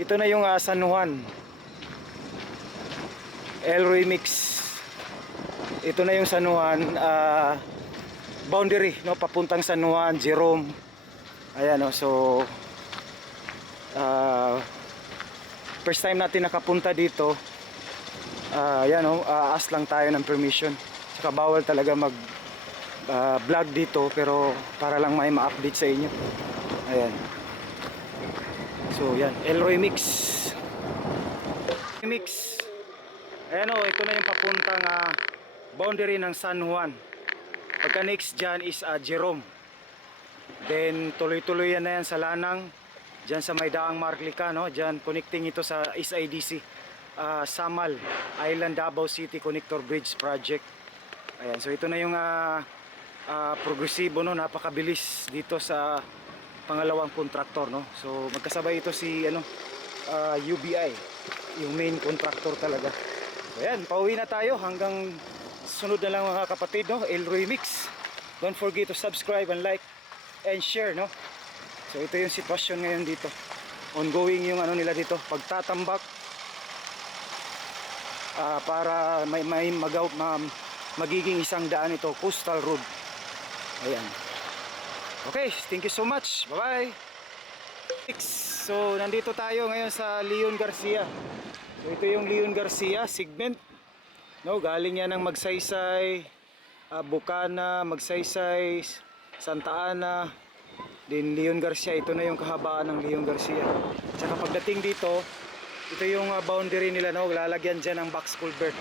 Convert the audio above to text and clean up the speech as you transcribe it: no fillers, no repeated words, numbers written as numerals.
ito na yung San Juan Elroy Mix. Ito na yung San Juan boundary, no, papuntang San Juan, Jerome. Ayan, no, so first time natin nakapunta dito. Ayan, no, ask lang tayo ng permission. Saka bawal talaga mag vlog dito, pero para lang may ma-update sa inyo. Ayan. So yan, Elroy Mix. Mix. Ayan, o, ito na yung papuntang boundary ng San Juan. Pagka next dyan is Jerome. Then tuloy-tuloy yan na yan sa Lanang, dyan sa may daang Marlica, no? Dyan connecting ito sa SIDC, Samal Island Davao City Connector Bridge Project. Ayan, so ito na yung progresibo, no? Napakabilis dito sa pangalawang kontraktor, no? So magkasabay ito si UBI, yung main contractor talaga. So ayan, pauwi na tayo hanggang sunod na lang mga kapatid, no? Elroy Mix. Don't forget to subscribe and like and share, no? So ito yung sitwasyon ngayon dito. Ongoing yung nila dito, pagtatambak para may magiging isang daan ito, coastal road. Ayan. Okay, thank you so much. Bye-bye. So nandito tayo ngayon sa Leon Garcia. So ito yung Leon Garcia segment, no, galing yan ng Magsaysay, Bukana, Magsaysay, Santa Ana, din Leon Garcia. Ito na yung kahabaan ng Leon Garcia. Tsaka pagdating dito, ito yung boundary nila, no, lalagyan dyan ng box culvert.